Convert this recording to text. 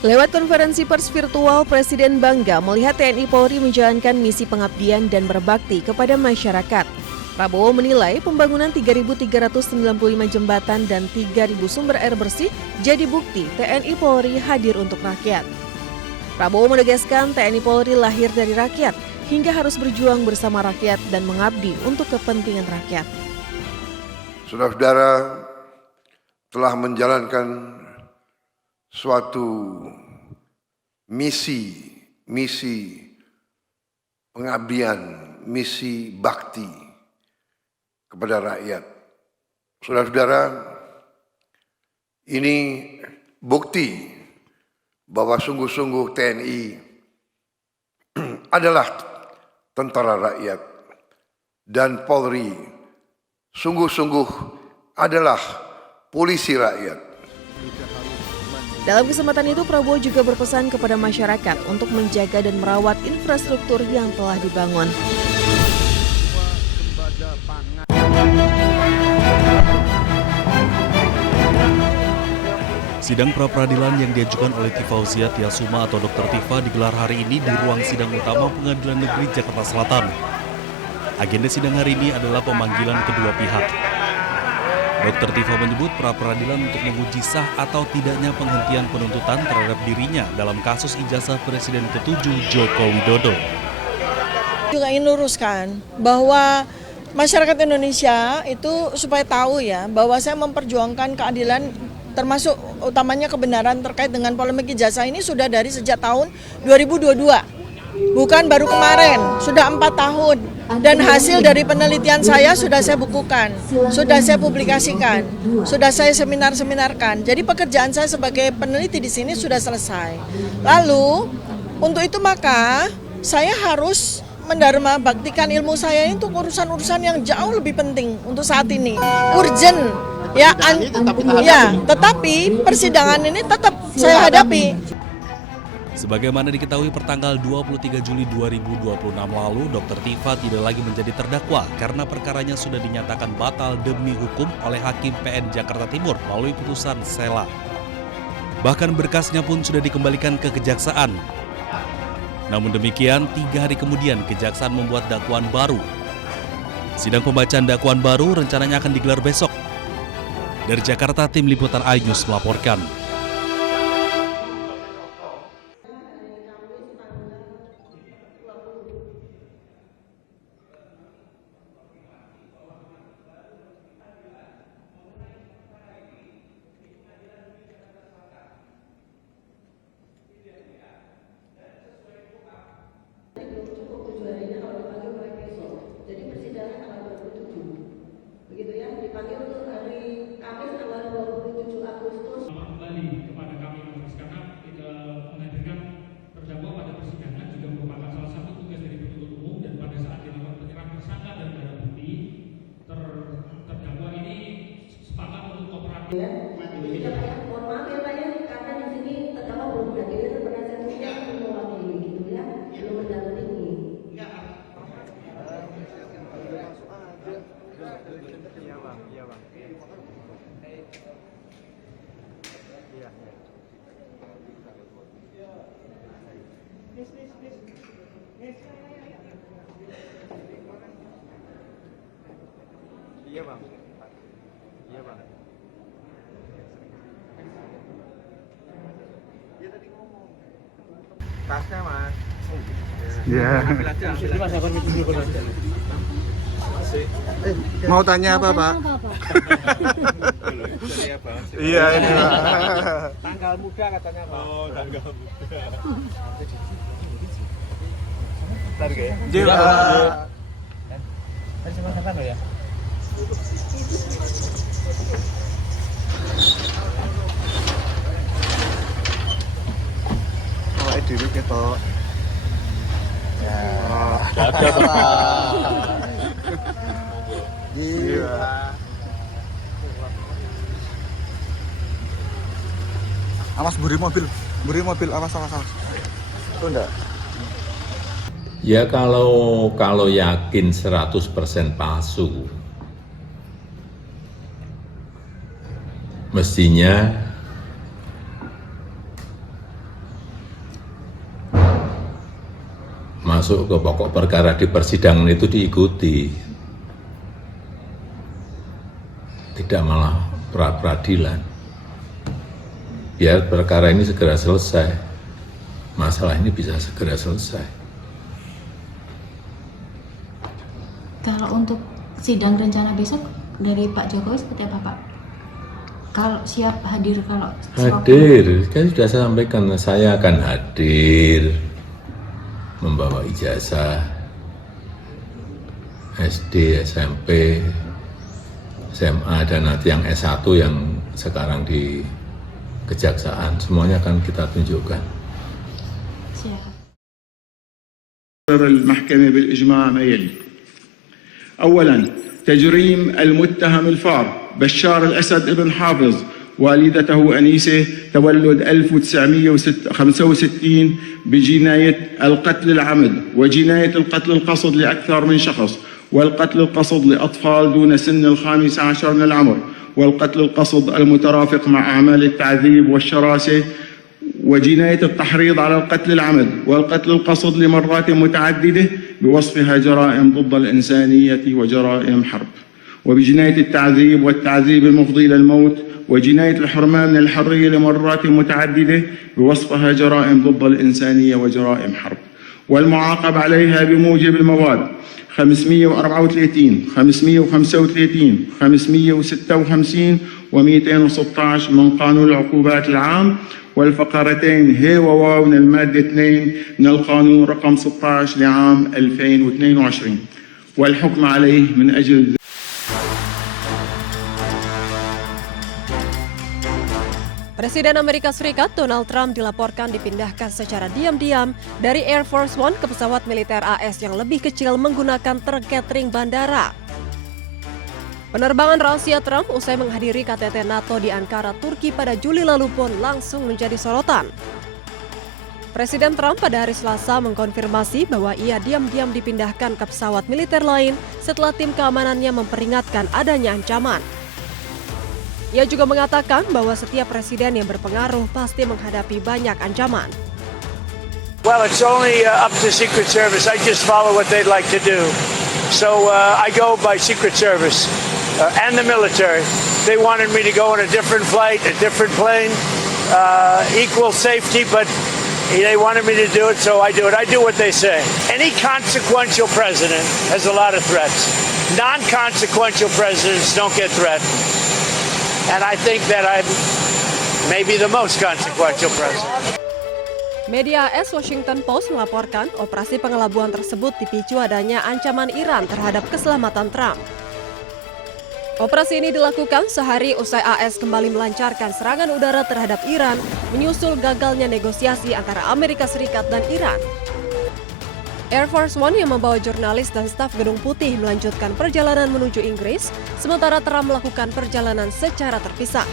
Lewat konferensi pers virtual, Presiden bangga melihat TNI Polri menjalankan misi pengabdian dan berbakti kepada masyarakat. Prabowo menilai pembangunan 3.395 jembatan dan 3.000 sumber air bersih jadi bukti TNI Polri hadir untuk rakyat. Prabowo menegaskan TNI Polri lahir dari rakyat hingga harus berjuang bersama rakyat dan mengabdi untuk kepentingan rakyat. Saudara-saudara telah menjalankan suatu misi pengabdian, misi bakti kepada rakyat. Saudara-saudara, ini bukti bahwa sungguh-sungguh TNI adalah tentara rakyat dan Polri sungguh-sungguh adalah polisi rakyat. Dalam kesempatan itu, Prabowo juga berpesan kepada masyarakat untuk menjaga dan merawat infrastruktur yang telah dibangun. Sidang pra-peradilan yang diajukan oleh Tifauzia Tiasuma atau Dr. Tifa digelar hari ini di ruang sidang utama Pengadilan Negeri Jakarta Selatan. Agenda sidang hari ini adalah pemanggilan kedua pihak. Dr. Tifa menyebut pra-peradilan untuk menguji sah atau tidaknya penghentian penuntutan terhadap dirinya dalam kasus ijazah Presiden ke-7 Joko Widodo. Juga ingin luruskan bahwa masyarakat Indonesia itu supaya tahu ya bahwa saya memperjuangkan keadilan termasuk utamanya kebenaran terkait dengan polemik ijazah ini sudah dari sejak tahun 2022. Bukan baru kemarin, sudah 4 tahun. Dan hasil dari penelitian saya sudah saya bukukan, sudah saya publikasikan, sudah saya seminar-seminarkan. Jadi pekerjaan saya sebagai peneliti di sini sudah selesai. Lalu, untuk itu maka saya harus mendarma baktikan ilmu saya untuk urusan-urusan yang jauh lebih penting untuk saat ini. Urgent. Tetapi persidangan ini tetap saya hadapi. Sebagaimana diketahui pertanggal 23 Juli 2026 lalu, Dr. Tifa tidak lagi menjadi terdakwa karena perkaranya sudah dinyatakan batal demi hukum oleh Hakim PN Jakarta Timur melalui putusan Sela. Bahkan berkasnya pun sudah dikembalikan ke Kejaksaan. Namun demikian, 3 hari kemudian Kejaksaan membuat dakwaan baru. Sidang pembacaan dakwaan baru rencananya akan digelar besok. Dari Jakarta, tim liputan iNews melaporkan. Iya bang. Dia tadi ngomong. Tasnya mas. Iya. Mau tanya apa Pak? Iya ini Pak. Tanggal muda katanya Pak. Oh tanggal muda. Target. Jiwa. Tadi sama siapa ya? Awake dhewe ketok. Ya. Ada Pak. Iya. Awas buri mobil, awas. Itu enggak? Ya kalau yakin 100% palsu, mestinya masuk ke pokok perkara di persidangan itu diikuti, tidak malah pra-peradilan. Biar perkara ini segera selesai, masalah ini bisa segera selesai. Kalau untuk sidang rencana besok dari Pak Jokowi seperti apa, Pak? Kalau siap hadir, kalau Hadir, kan sudah saya sampaikan, saya akan hadir membawa ijazah SD, SMP, SMA, dan nanti yang S1 yang sekarang di Kejaksaan, semuanya akan kita tunjukkan. siap. المحكمة بالإجماع ما يلي: أولاً تجريم المتهم الفار بشار الأسد ابن حافظ والدته أنيسة تولد 1965 بجناية القتل العمد وجناية القتل القصد لأكثر من شخص والقتل القصد لأطفال دون سن 15 من العمر والقتل القصد المترافق مع أعمال التعذيب والشراسة وجناية التحريض على القتل العمد والقتل القصد لمرات متعددة بوصفها جرائم ضد الإنسانية وجرائم حرب، وبجناية التعذيب والتعذيب المفضي للموت وجناية الحرمان من الحرية لمرات متعددة بوصفها جرائم ضد الإنسانية وجرائم حرب، والمعاقب عليها بموجب المواد 534 535 556 و216 من قانون العقوبات العام والفقرتين ه وواو من المادة 2 من القانون رقم 16 لعام 2022 والحكم عليه من أجل Presiden Amerika Serikat Donald Trump dilaporkan dipindahkan secara diam-diam dari Air Force One ke pesawat militer AS yang lebih kecil menggunakan truk catering bandara. Penerbangan rahasia Trump usai menghadiri KTT NATO di Ankara, Turki pada Juli lalu pun langsung menjadi sorotan. Presiden Trump pada hari Selasa mengkonfirmasi bahwa ia diam-diam dipindahkan ke pesawat militer lain setelah tim keamanannya memperingatkan adanya ancaman. Ia juga mengatakan bahwa setiap presiden yang berpengaruh pasti menghadapi banyak ancaman. Well, it's only up to Secret Service. I just follow what they'd like to do. So I go by Secret Service and the military. They wanted me to go on a different flight, a different plane, equal safety, but they wanted me to do it, so I do it. I do what they say. Any consequential president has a lot of threats. Non-consequential presidents don't get threatened. And I think that I'm maybe the most consequential president. Media AS Washington Post melaporkan operasi pengelabuan tersebut dipicu adanya ancaman Iran terhadap keselamatan Trump. Operasi ini dilakukan sehari usai AS kembali melancarkan serangan udara terhadap Iran menyusul gagalnya negosiasi antara Amerika Serikat dan Iran. Air Force One yang membawa jurnalis dan staf Gedung Putih melanjutkan perjalanan menuju Inggris, sementara Trump melakukan perjalanan secara terpisah.